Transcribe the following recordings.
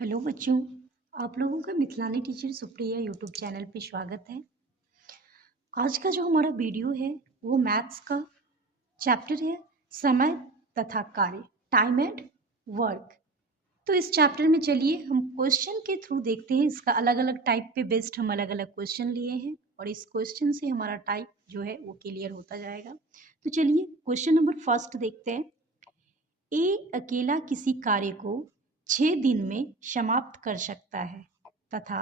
Hello बच्चों, आप लोगों का मिथिलानी टीचर सुप्रिया यूट्यूब चैनल पे स्वागत है। आज का जो हमारा वीडियो है वो मैथ्स का चैप्टर है समय तथा कार्य, टाइम एंड वर्क। तो इस चैप्टर में चलिए हम क्वेश्चन के थ्रू देखते हैं। इसका अलग अलग टाइप पे बेस्ड हम अलग अलग क्वेश्चन लिए हैं और इस क्वेश्चन से हमारा टाइप जो है वो क्लियर होता जाएगा। तो चलिए क्वेश्चन नंबर फर्स्ट देखते हैं। ए अकेला किसी कार्य को 6 दिन में समाप्त कर सकता है तथा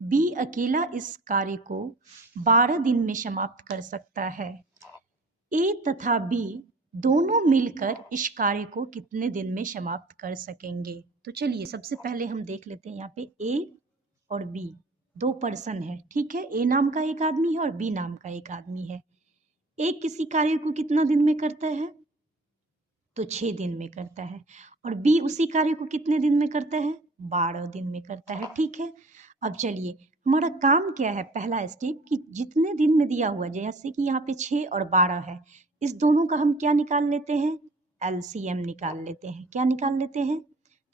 बी अकेला इस कार्य को 12 दिन में समाप्त कर सकता है। ए तथा बी दोनों मिलकर इस कार्य को कितने दिन में समाप्त कर सकेंगे? तो चलिए सबसे पहले हम देख लेते हैं। यहाँ पे ए और बी दो पर्सन है, ठीक है। ए नाम का एक आदमी है और बी नाम का एक आदमी है। ए किसी कार्य को कितना दिन में करता है? तो 6 दिन में करता है। और बी उसी कार्य को कितने दिन में करता है? 12 दिन में करता है, ठीक है। अब चलिए हमारा काम क्या है, पहला स्टेप कि जितने दिन में दिया हुआ, जैसे कि यहाँ पे 6 और 12 है, इस दोनों का हम क्या निकाल लेते हैं? एलसीएम निकाल लेते हैं। क्या निकाल लेते हैं?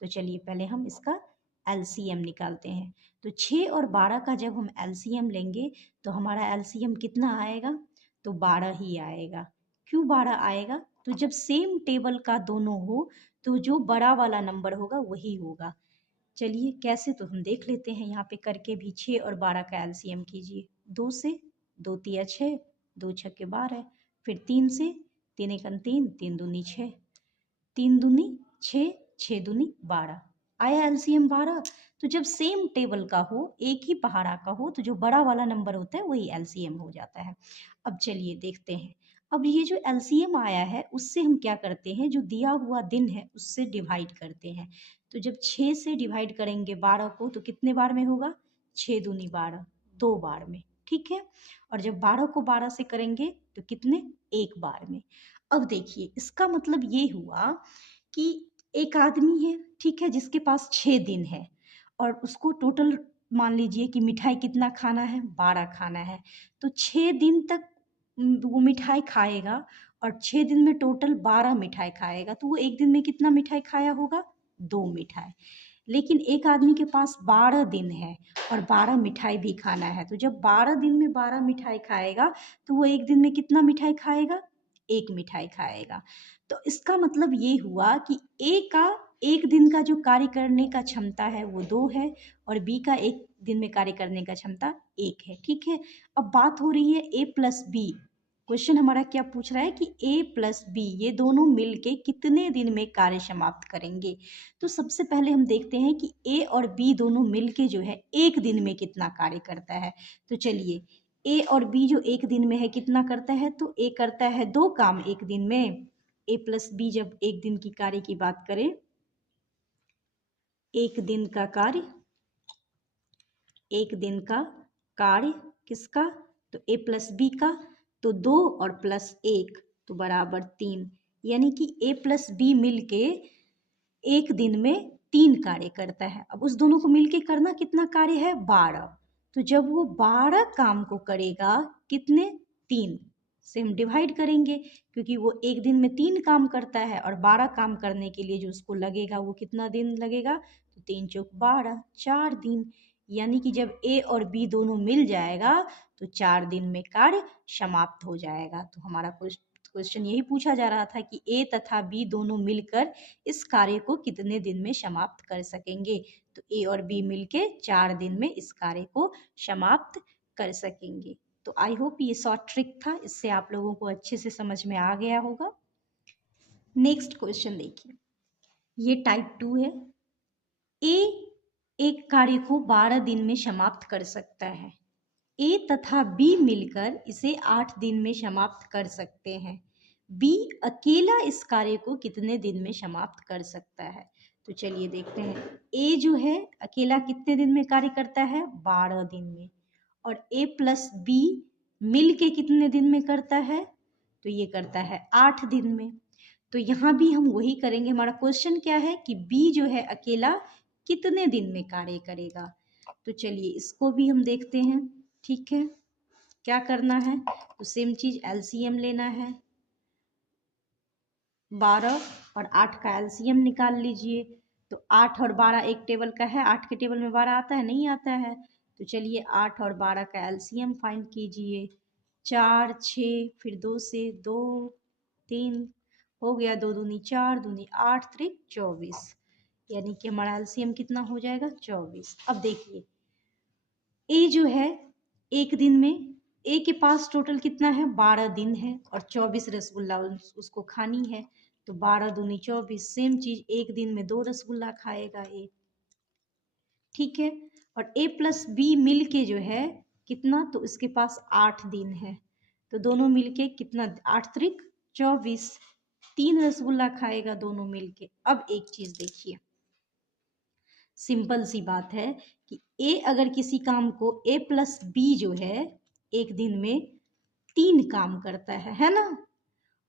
तो चलिए पहले हम इसका एलसीएम निकालते हैं। तो 6 और 12 का जब हम एलसीएम लेंगे तो हमारा एलसीएम कितना आएगा? तो 12 ही आएगा। क्यों 12 आएगा? तो जब सेम टेबल का दोनों हो तो जो बड़ा वाला नंबर होगा वही होगा। चलिए कैसे, तो हम देख लेते हैं यहाँ पे करके भी। 6 और 12 का एलसीएम कीजिए। 2 से 2 तिया 6, 2 छक्के 12, फिर 3 से 3 एकम 3, 3 दूनी 6, 3 दूनी 6, 6 दूनी 12, आया एलसीएम 12। तो जब सेम टेबल का हो, एक ही पहाड़ा का हो, तो जो बड़ा वाला नंबर होता है वही एलसीएम हो जाता है। अब चलिए देखते हैं। अब ये जो एलसीएम आया है उससे हम क्या करते हैं, जो दिया हुआ दिन है उससे डिवाइड करते हैं। तो जब 6 से डिवाइड करेंगे 12 को तो कितने बार में होगा? 6 दूनी 12, 2 बार में, ठीक है। और जब 12 को 12 से करेंगे तो कितने? एक बार में। अब देखिए इसका मतलब ये हुआ कि एक आदमी है, ठीक है, जिसके पास 6 दिन है और उसको टोटल मान लीजिए कि मिठाई कितना खाना है? 12 खाना है। तो 6 दिन तक वो मिठाई खाएगा और 6 दिन में टोटल 12 मिठाई खाएगा। तो वो एक दिन में कितना मिठाई खाया होगा? 2 मिठाई। लेकिन एक आदमी के पास 12 दिन है और 12 मिठाई भी खाना है। तो जब 12 दिन में 12 मिठाई खाएगा तो वो एक दिन में कितना मिठाई खाएगा? एक मिठाई खाएगा। तो इसका मतलब ये हुआ कि ए का एक दिन का जो कार्य करने का क्षमता है वो 2 है और बी का एक दिन में कार्य करने का क्षमता 1 है, ठीक है। अब बात हो रही है ए प्लस बी। क्वेश्चन हमारा क्या पूछ रहा है कि ए प्लस बी ये दोनों मिलके कितने दिन में कार्य समाप्त करेंगे। तो सबसे पहले हम देखते हैं कि ए और बी दोनों मिलके जो है एक दिन में कितना कार्य करता है। तो चलिए ए और बी जो एक दिन में है कितना करता है? तो ए करता है 2 काम एक दिन में। ए प्लस बी जब एक दिन की कार्य की बात करें, एक दिन का कार्य, एक दिन का कार्य किसका? तो ए प्लस बी का। तो 2 और प्लस 1 तो बराबर 3, यानी कि ए प्लस बी मिलके एक दिन में 3 कार्य करता है। अब उस दोनों को मिलके करना कितना कार्य है? 12। तो जब वो 12 काम को करेगा, कितने? 3 से हम डिवाइड करेंगे क्योंकि वो एक दिन में 3 काम करता है और 12 काम करने के लिए जो उसको लगेगा वो कितना दिन लगेगा? तो 3 चौक 12, 4 दिन। यानी कि जब ए और बी दोनों मिल जाएगा तो 4 दिन में कार्य समाप्त हो जाएगा। तो हमारा क्वेश्चन यही पूछा जा रहा था कि ए तथा बी दोनों मिलकर इस कार्य को कितने दिन में समाप्त कर सकेंगे। तो ए और बी मिलके 4 दिन में इस कार्य को समाप्त कर सकेंगे। तो आई होप ये शॉर्ट ट्रिक था, इससे आप लोगों को अच्छे से समझ में आ गया होगा। नेक्स्ट क्वेश्चन देखिए, ये टाइप 2 है। ए एक कार्य को 12 दिन में समाप्त कर सकता है। ए तथा बी मिलकर इसे 8 दिन में समाप्त कर सकते हैं। बी अकेला इस कार्य को कितने दिन में समाप्त कर सकता है? तो चलिए देखते हैं। ए जो है अकेला कितने दिन में कार्य करता है? 12 दिन में। और ए प्लस बी मिल के कितने दिन में करता है? तो ये करता है 8 दिन में। तो यहाँ भी हम वही करेंगे। हमारा क्वेश्चन क्या है कि बी जो है अकेला कितने दिन में कार्य करेगा। तो चलिए इसको भी हम देखते हैं, ठीक है। क्या करना है? तो सेम चीज एलसीएम लेना है। 12 और 8 का एलसीएम निकाल लीजिए। तो 8 और 12 एक टेबल का है, 8 के टेबल में 12 आता है, नहीं आता है। तो चलिए 8 और 12 का एलसीएम फाइंड कीजिए। 4 6 फिर 2 से 2 3 हो गया, 2 दूनी 4 दूनी 8 त्रिक 24, यानी कि हमारा एलसीएम कितना हो जाएगा 24। अब देखिए ए जो है एक दिन में, ए के पास टोटल कितना है 12 दिन है और 24 रसगुल्ला उसको खानी है। तो 12 दूनी 24, सेम चीज एक दिन में 2 रसगुल्ला खाएगा ए, ठीक है। और ए प्लस बी मिल के जो है कितना, तो इसके पास 8 दिन है, तो दोनों मिलके कितना 8 त्रिक 24, 3 रसगुल्ला खाएगा दोनों मिलके। अब एक चीज देखिए, सिंपल सी बात है कि ए अगर किसी काम को ए प्लस बी जो है एक दिन में 3 काम करता है ना,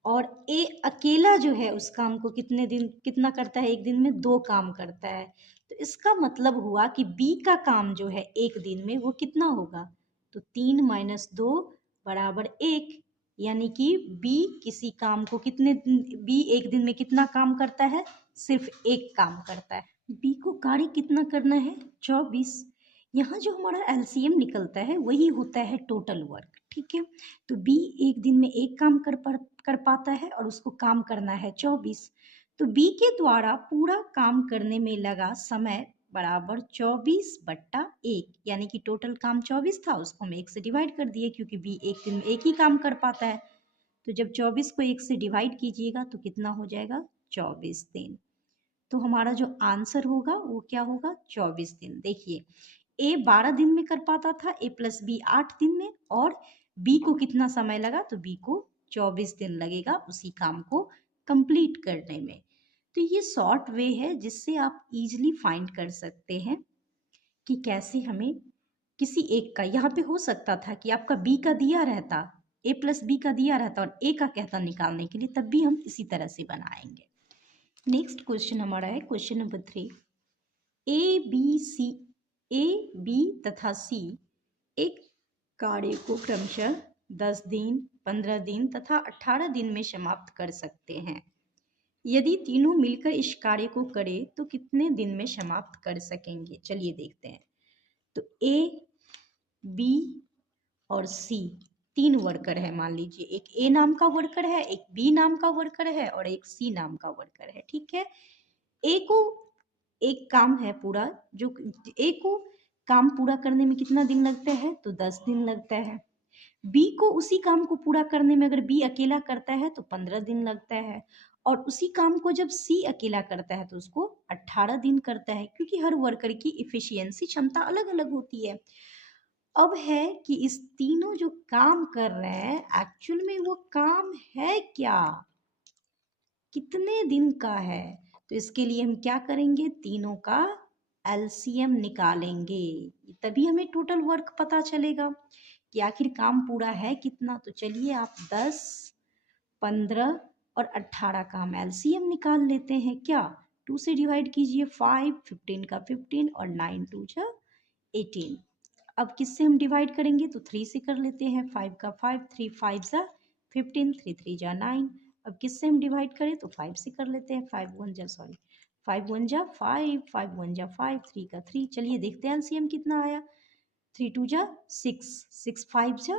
और ए अकेला जो है उस काम को कितने दिन कितना करता है, एक दिन में 2 काम करता है। तो इसका मतलब हुआ कि बी का काम जो है एक दिन में वो कितना होगा, तो 3 - 2 बराबर 1, यानी कि बी किसी काम को कितने बी एक दिन में कितना काम करता है, सिर्फ एक काम करता है। बी को कार्य कितना करना है 24। यहाँ जो हमारा एलसीएम निकलता है वही होता है टोटल वर्क, ठीक है। तो बी एक दिन में एक काम कर पाता है और उसको काम करना है 24। तो बी के द्वारा पूरा काम करने में लगा समय बराबर 24/1, यानी कि टोटल काम 24 था, उसको हम 1 से डिवाइड कर दिए क्योंकि बी एक दिन में एक ही काम कर पाता है। तो जब 24 को 1 से डिवाइड कीजिएगा तो कितना हो जाएगा 24 दिन। तो हमारा जो आंसर होगा वो क्या होगा 24 दिन। देखिए ए 12 दिन में कर पाता था, ए प्लस बी 8 दिन में, और बी को कितना समय लगा, तो बी को 24 दिन लगेगा उसी काम को कंप्लीट करने में। तो ये शॉर्ट वे है जिससे आप इजीली फाइंड कर सकते हैं कि कैसे हमें किसी एक का, यहाँ पे हो सकता था कि आपका बी का दिया रहता, ए प्लस बी का दिया रहता और ए का कहता निकालने के लिए, तब भी हम इसी तरह से बनाएंगे। नेक्स्ट क्वेश्चन हमारा है क्वेश्चन नंबर 3। ए बी तथा सी एक कार्य को क्रमशः 10 दिन 15 दिन तथा 18 दिन में समाप्त कर सकते हैं। यदि तीनों मिलकर इस कार्य को करें तो कितने दिन में समाप्त कर सकेंगे। चलिए देखते हैं। तो ए बी और सी 3 वर्कर है, मान लीजिए एक ए नाम का वर्कर है, एक बी नाम का वर्कर है और एक सी नाम का वर्कर है, ठीक है। ए को एक काम है पूरा, जो ए को काम पूरा करने में कितना दिन लगता है, तो 10 दिन लगता है। बी को उसी काम को पूरा करने में अगर बी अकेला करता है तो 15 दिन लगता है, और उसी काम को जब सी अकेला करता है तो उसको 18 दिन करता है, क्योंकि हर वर्कर की इफिशियंसी क्षमता अलग अलग होती है। अब है कि इस तीनों जो काम कर रहे हैं एक्चुअल में वो काम है क्या, कितने दिन का है। तो इसके लिए हम क्या करेंगे, तीनों का एलसीएम निकालेंगे, तभी हमें टोटल वर्क पता चलेगा कि आखिर काम पूरा है कितना। तो चलिए आप 10 15 और 18 का हम एलसीएम निकाल लेते हैं। क्या 2 से डिवाइड कीजिए, 5 15 का 15 और 9 2 जा 18। अब किससे हम डिवाइड करेंगे, तो 3 से कर लेते हैं, 5 का 5 3 5 जा 15 3 3 जा 9। अब किससे हम डिवाइड करें, तो 5 से कर लेते हैं, 5 1 जा 5 1 जा 5 5 1 जा 5 3 का 3। चलिए देखते हैं एलसीएम कितना आया, 3 2 जा 6 6 5 जा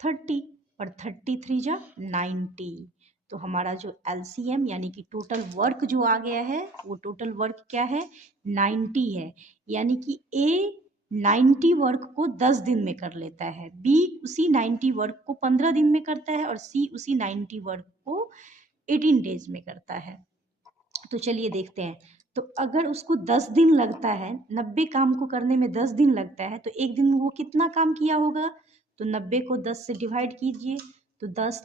30 और 33 जा 90। तो हमारा जो एलसीएम यानी कि टोटल वर्क जो आ गया है वो टोटल वर्क क्या है 90 है, यानी कि ए 90 वर्क को 10 दिन में कर लेता है, बी उसी 90 वर्क को 15 दिन में करता है और सी उसी 90 वर्क को 18 डेज में करता है। तो चलिए देखते हैं। तो अगर उसको 10 दिन लगता है, 90 काम को करने में 10 दिन लगता है, तो एक दिन में वो कितना काम किया होगा, तो 90 को 10 से डिवाइड कीजिए, तो 10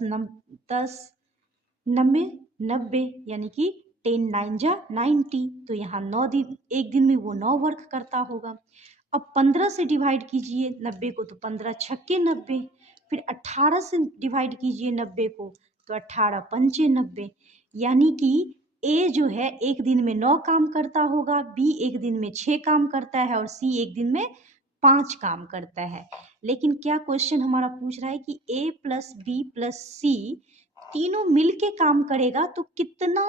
90 90 यानी कि 10 9 जा 90। तो यहाँ 9 दिन, एक दिन में वो 9 वर्क करता होगा। अब 15 से डिवाइड कीजिए 90 को, तो 15 छक्के 90, फिर 18 से डिवाइड कीजिए 90 को, तो 18 पंचे 90, यानी कि ए जो है एक दिन में 9 काम करता होगा, बी एक दिन में 6 काम करता है और सी एक दिन में 5 काम करता है। लेकिन क्या क्वेश्चन हमारा पूछ रहा है कि ए प्लस बी प्लस सी तीनों मिलके काम करेगा तो कितना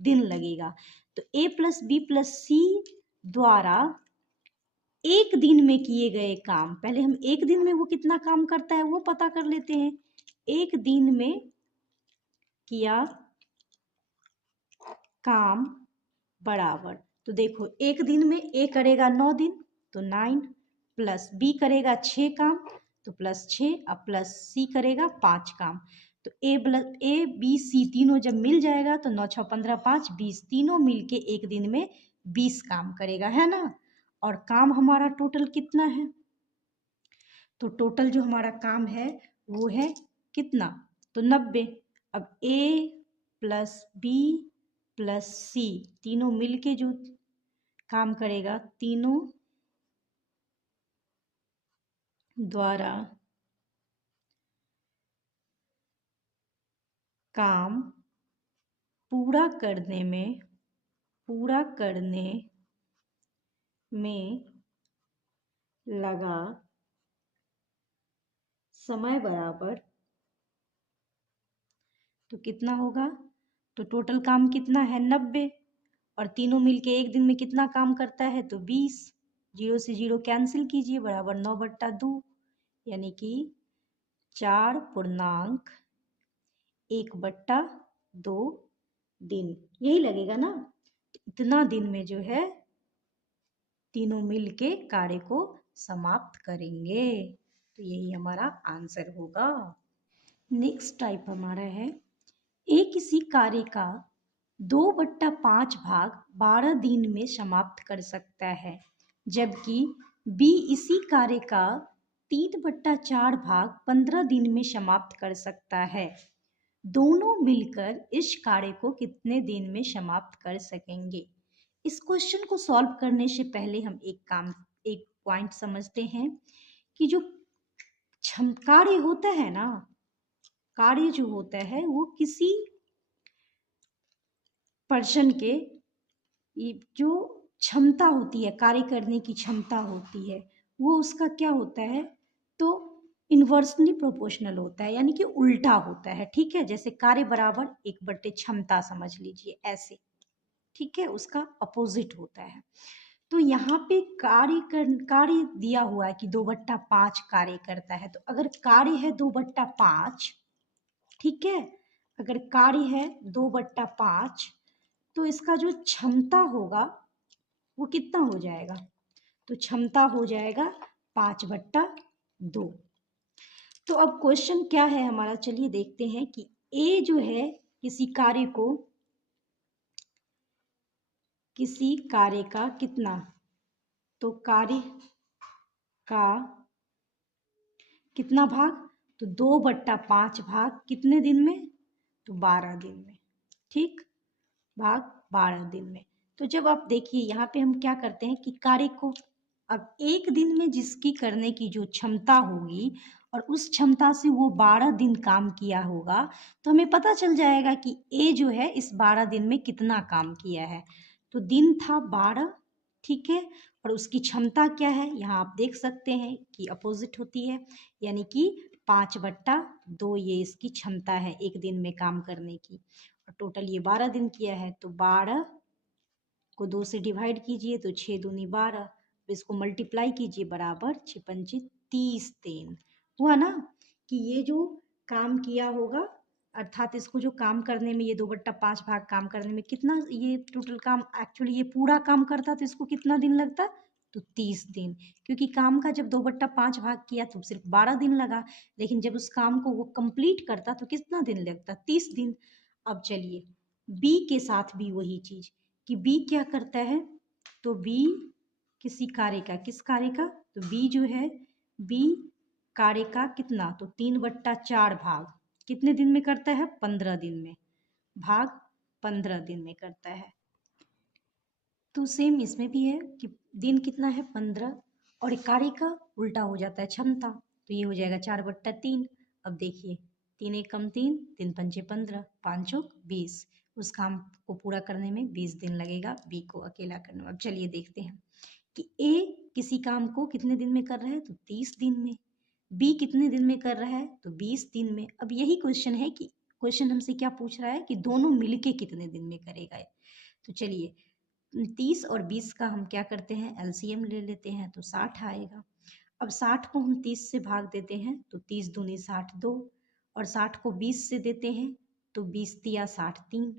दिन लगेगा। तो ए प्लस बी प्लस सी द्वारा एक दिन में किए गए काम, पहले हम एक दिन में वो कितना काम करता है वो पता कर लेते हैं। एक दिन में किया काम बराबर, तो देखो एक दिन में ए करेगा 9 दिन तो 9 प्लस बी करेगा 6 काम तो प्लस 6 अब प्लस सी करेगा 5 काम। तो ए बी सी तीनों जब मिल जाएगा तो 9 6 15 5 20, तीनों मिलके एक दिन में 20 काम करेगा, है ना। और काम हमारा टोटल कितना है, तो टोटल जो हमारा काम है वो है कितना, तो 90। अब ए प्लस बी प्लस सी तीनों मिलके जो काम करेगा, तीनों द्वारा काम पूरा करने में लगा समय बराबर, तो कितना होगा, तो टोटल काम कितना है 90 और तीनों मिलके एक दिन में कितना काम करता है तो 20, 0 से 0 कैंसिल कीजिए बराबर 9/2, यानी कि 4.1/2 दिन, यही लगेगा ना। इतना दिन में जो है तीनों मिलके कार्य को समाप्त करेंगे, तो यही हमारा आंसर होगा। नेक्स्ट टाइप हमारा है, ए किसी कार्य का 2/5 भाग 12 दिन में समाप्त कर सकता है, जबकि बी इसी कार्य का 3/4 भाग 15 दिन में समाप्त कर सकता है। दोनों मिलकर इस कार्य को कितने दिन में समाप्त कर सकेंगे। इस क्वेश्चन को सॉल्व करने से पहले हम एक पॉइंट समझते हैं कि जो कार्य होता है ना, कार्य जो होता है वो किसी पर्सन के जो क्षमता होती है, कार्य करने की क्षमता होती है, वो उसका क्या होता है, तो इन्वर्सली प्रोपोर्शनल होता है, यानी कि उल्टा होता है। ठीक है, जैसे कार्य बराबर 1/, क्षमता समझ लीजिए ऐसे, ठीक है, उसका अपोजिट होता है। तो यहाँ पे कार्य दिया हुआ है कि 2/5 कार्य करता है, तो अगर कार्य है 2/5, ठीक है, अगर कार्य है 2/5 तो इसका जो क्षमता होगा वो कितना हो जाएगा, तो क्षमता हो जाएगा 5/2। तो अब क्वेश्चन क्या है हमारा, चलिए देखते हैं कि ए जो है किसी कार्य का कितना, तो कार्य का कितना भाग, तो 2/5 भाग कितने दिन में, तो 12 दिन में, ठीक, भाग 12 दिन में। तो जब आप देखिए यहाँ पे हम क्या करते हैं कि कार्य को अब एक दिन में जिसकी करने की जो क्षमता होगी और उस क्षमता से वो 12 दिन काम किया होगा, तो हमें पता चल जाएगा कि ए जो है इस 12 दिन में कितना काम किया है। तो दिन था 12, ठीक है, और उसकी क्षमता क्या है, यहाँ आप देख सकते हैं कि अपोजिट होती है, यानी कि 5/2 ये इसकी क्षमता है एक दिन में काम करने की, और टोटल ये 12 दिन किया है। तो 12 को 2 से डिवाइड कीजिए तो 6 दूनी 12, इसको मल्टीप्लाई कीजिए बराबर 6 पंचे 30 दिन, हुआ ना। कि ये जो काम किया होगा, अर्थात इसको जो काम करने में, ये 2/5 भाग काम करने में कितना, ये टोटल काम एक्चुअली ये पूरा काम करता तो इसको कितना दिन लगता, तो 30 दिन, क्योंकि काम का जब 2/5 भाग किया तो सिर्फ 12 दिन लगा, लेकिन जब उस काम को वो कंप्लीट करता तो कितना दिन लगता, 30 दिन। अब चलिए बी के साथ भी वही चीज कि बी क्या करता है, तो बी किसी कार्य का, किस कार्य का, तो बी जो है बी कार्य का कितना, तो 3/4 भाग कितने दिन में करता है, 15 दिन में, भाग 15 दिन में करता है। तो सेम इसमें भी है कि दिन कितना है 15, और कार्य का उल्टा हो जाता है क्षमता, तो ये हो जाएगा 4/3। अब देखिए 3 एक कम 3, 3 पंचे 15, 5 चौक 20, उस काम को पूरा करने में 20 दिन लगेगा बी को अकेला करने में। अब चलिए देखते हैं कि ए किसी काम को कितने दिन में कर रहा है, तो 30 दिन में, बी कितने दिन में कर रहा है, तो 20 दिन में। अब यही क्वेश्चन है कि क्वेश्चन हमसे क्या पूछ रहा है कि दोनों मिलके कितने दिन में करेगा। तो चलिए 30 और 20 का हम क्या करते हैं, एलसीएम ले लेते हैं तो 60 आएगा। अब 60 को हम 30 से भाग देते हैं तो 30 दूनी 60 2, और 60 को 20 से देते हैं तो 20 तिया 60 3,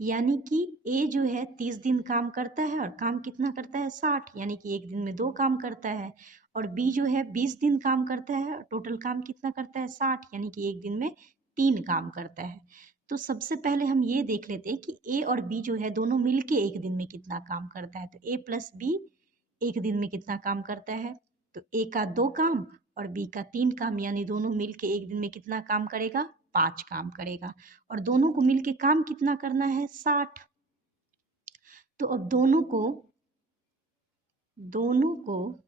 यानी कि ए जो है 30 दिन काम करता है और काम कितना करता है 60, यानी कि एक दिन में 2 काम करता है। और बी जो है 20 दिन काम करता है और टोटल काम कितना करता है 60, यानी कि एक दिन में 3 काम करता है। तो सबसे पहले हम ये देख लेते हैं कि ए और बी जो है दोनों मिलके एक दिन में कितना काम करता है। तो ए प्लस बी एक दिन में कितना काम करता है, तो ए का 2 काम और बी का 3 काम, यानी दोनों मिलके एक दिन में कितना काम करेगा, 5 काम करेगा। और दोनों को मिलके काम कितना करना है 60। तो अब दोनों को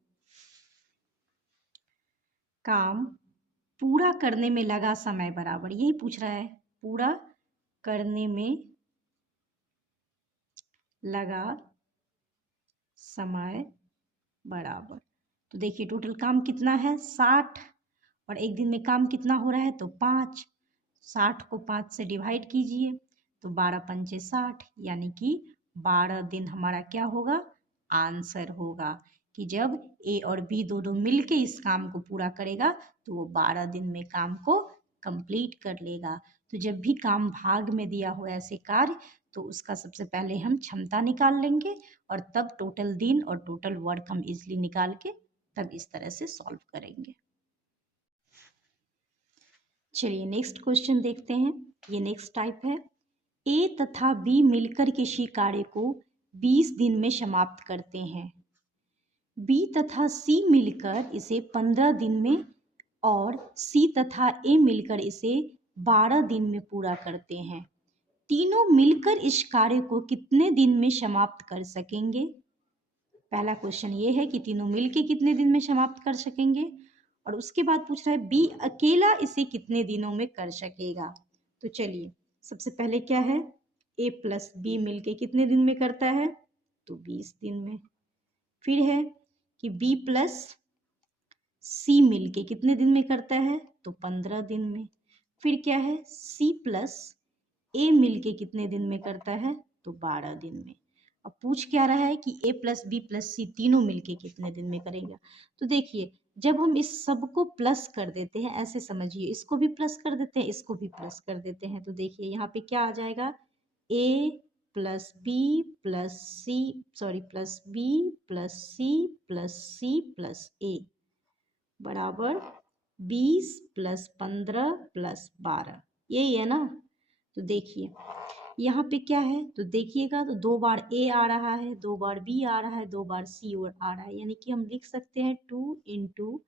काम पूरा करने में लगा समय बराबर, यही पूछ रहा है, पूरा करने में लगा समय बराबर। तो देखिए टोटल काम कितना है 60 और एक दिन में काम कितना हो रहा है तो 5। 60 को 5 से डिवाइड कीजिए तो 12 पंचे 60, यानी कि 12 दिन हमारा क्या होगा, आंसर होगा कि जब ए और बी दोनों मिलके इस काम को पूरा करेगा तो वो 12 दिन में काम को कंप्लीट कर लेगा। तो जब भी काम भाग में दिया हो ऐसे कार्य तो उसका सबसे पहले हम क्षमता निकाल लेंगे और तब टोटल दिन और टोटल वर्क हम इजिली निकाल के तब इस तरह से सॉल्व करेंगे। चलिए नेक्स्ट क्वेश्चन देखते हैं। ये नेक्स्ट टाइप है, ए तथा बी मिलकर किसी कार्य को 20 दिन में समाप्त करते हैं। बी तथा सी मिलकर इसे 15 दिन में और सी तथा ए मिलकर इसे 12 दिन में पूरा करते हैं। तीनों मिलकर इस कार्य को कितने दिन में समाप्त कर सकेंगे? पहला क्वेश्चन ये है कि तीनों मिलके कितने दिन में समाप्त कर सकेंगे, और उसके बाद पूछ रहा है बी अकेला इसे कितने दिनों में कर सकेगा। तो चलिए सबसे पहले क्या है, ए प्लस बी मिलके कितने दिन में करता है तो 20 दिन में। फिर है कि बी प्लस सी मिलके कितने दिन में करता है तो 15 दिन में। फिर क्या है, सी प्लस ए मिलके कितने दिन में करता है तो 12 दिन में। अब पूछ क्या रहा है कि ए प्लस बी प्लस सी तीनों मिलके कितने दिन में करेंगे। तो देखिए जब हम इस सब को प्लस कर देते हैं, ऐसे समझिए इसको भी प्लस कर देते हैं, इसको भी प्लस कर देते हैं, तो देखिए यहाँ पे क्या आ जाएगा, A plus B plus C plus B plus C plus A बराबर 20 प्लस 15 प्लस 12, यही है ना। तो देखिए यहाँ पे क्या है, तो देखिएगा तो 2 बार ए आ रहा है, 2 बार बी आ रहा है, 2 बार सी आ रहा है, यानी कि हम लिख सकते हैं 2 इंटू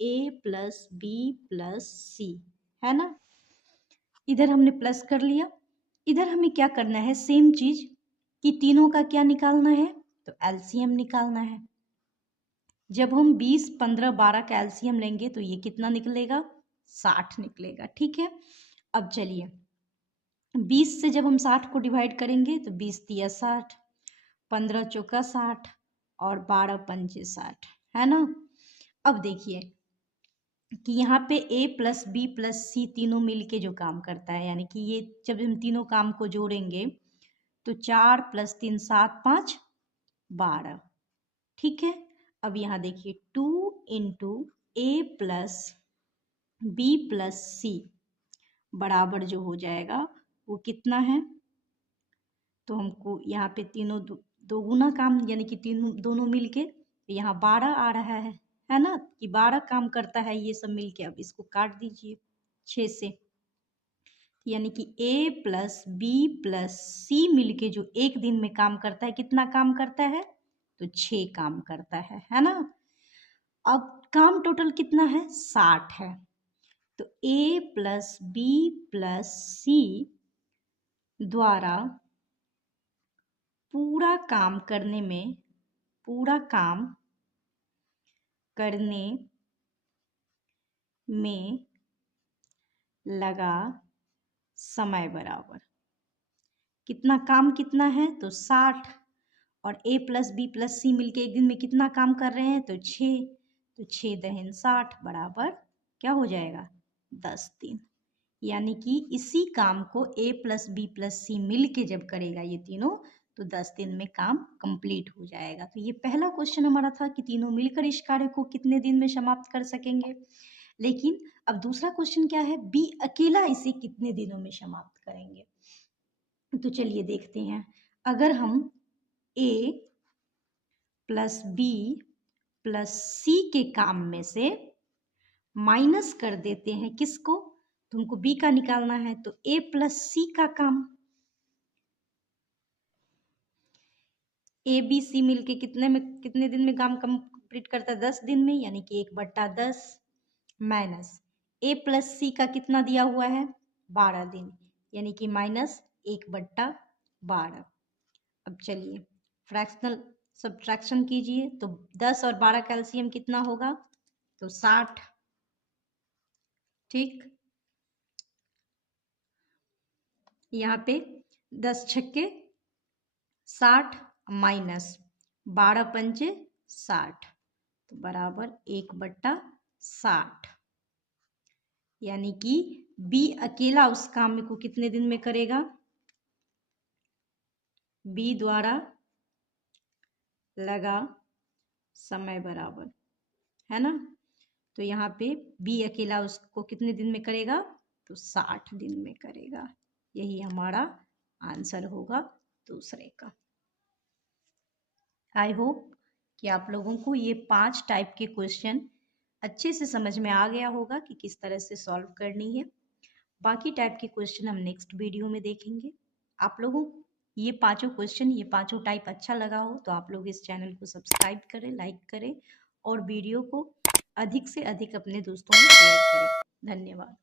ए प्लस बी प्लस सी, है ना। इधर हमने प्लस कर लिया। इधर हमें क्या करना है, सेम चीज कि तीनों का क्या निकालना है तो एलसीएम निकालना है। जब हम 20 15 12 का एलसीएम लेंगे तो ये कितना निकलेगा 60 निकलेगा, ठीक है। अब चलिए 20 से जब हम 60 को डिवाइड करेंगे तो 20 तिया 60, 15 चौका 60 और 12 पंचे 60, है ना। अब देखिए कि यहाँ पे ए प्लस बी प्लस सी तीनों मिलके जो काम करता है, यानी कि ये जब हम तीनों काम को जोड़ेंगे तो 4 + 3 7 5 12, ठीक है। अब यहाँ देखिए 2 इंटू ए प्लस बी प्लस सी बराबर जो हो जाएगा वो कितना है, तो हमको यहाँ पे तीनों दो गुना काम, यानी कि तीनों दोनों मिलके यहाँ 12 आ रहा है ना, कि 12 काम करता है ये सब मिलके। अब इसको काट दीजिए 6 से, यानी कि ए प्लस बी प्लस सी मिलके जो एक दिन में काम करता है, कितना काम करता है तो 6 काम करता है ना। अब काम टोटल कितना है 60 है, तो ए प्लस बी प्लस सी द्वारा पूरा काम करने में लगा समय बराबर, कितना काम कितना है तो 60, और ए प्लस बी प्लस सी मिलके एक दिन में कितना काम कर रहे हैं तो 6, तो 6 दहन 60 बराबर क्या हो जाएगा 10 दिन। यानी कि इसी काम को ए प्लस बी प्लस सी मिल के जब करेगा ये तीनों तो 10 दिन में काम कंप्लीट हो जाएगा। तो ये पहला क्वेश्चन हमारा था कि तीनों मिलकर इस कार्य को कितने दिन में समाप्त कर सकेंगे। लेकिन अब दूसरा क्वेश्चन क्या है, बी अकेला इसे कितने दिनों में समाप्त करेंगे। तो चलिए देखते हैं। अगर हम ए प्लस बी प्लस सी के काम में से माइनस कर देते हैं किसको, तुमको बी का निकालना है, तो ए प्लस सी का काम, ए बी सी मिलके कितने दिन में काम कंप्लीट करता है, 10 दिन में, यानी कि 1/10 माइनस ए प्लस सी का कितना दिया हुआ है, 12 दिन, यानी कि माइनस 1/12। अब चलिए फ्रैक्शनल सब्ट्रैक्शन कीजिए, तो 10 और 12 का एलसीएम कितना होगा, तो 60। ठीक, यहाँ पे 10 छक्के 60 माइनस 12 पंचे 60, तो बराबर 1/60, यानी कि बी अकेला उस काम को कितने दिन में करेगा, बी द्वारा लगा समय बराबर, है ना। तो यहाँ पे बी अकेला उसको कितने दिन में करेगा, तो 60 दिन में करेगा। यही हमारा आंसर होगा दूसरे का। आई होप कि आप लोगों को ये 5 टाइप के क्वेश्चन अच्छे से समझ में आ गया होगा कि किस तरह से सॉल्व करनी है। बाकी टाइप के क्वेश्चन हम नेक्स्ट वीडियो में देखेंगे। आप लोगों को ये पांचों क्वेश्चन, ये पांचों टाइप अच्छा लगा हो तो आप लोग इस चैनल को सब्सक्राइब करें, लाइक करें और वीडियो को अधिक से अधिक अपने दोस्तों में शेयर करें। धन्यवाद।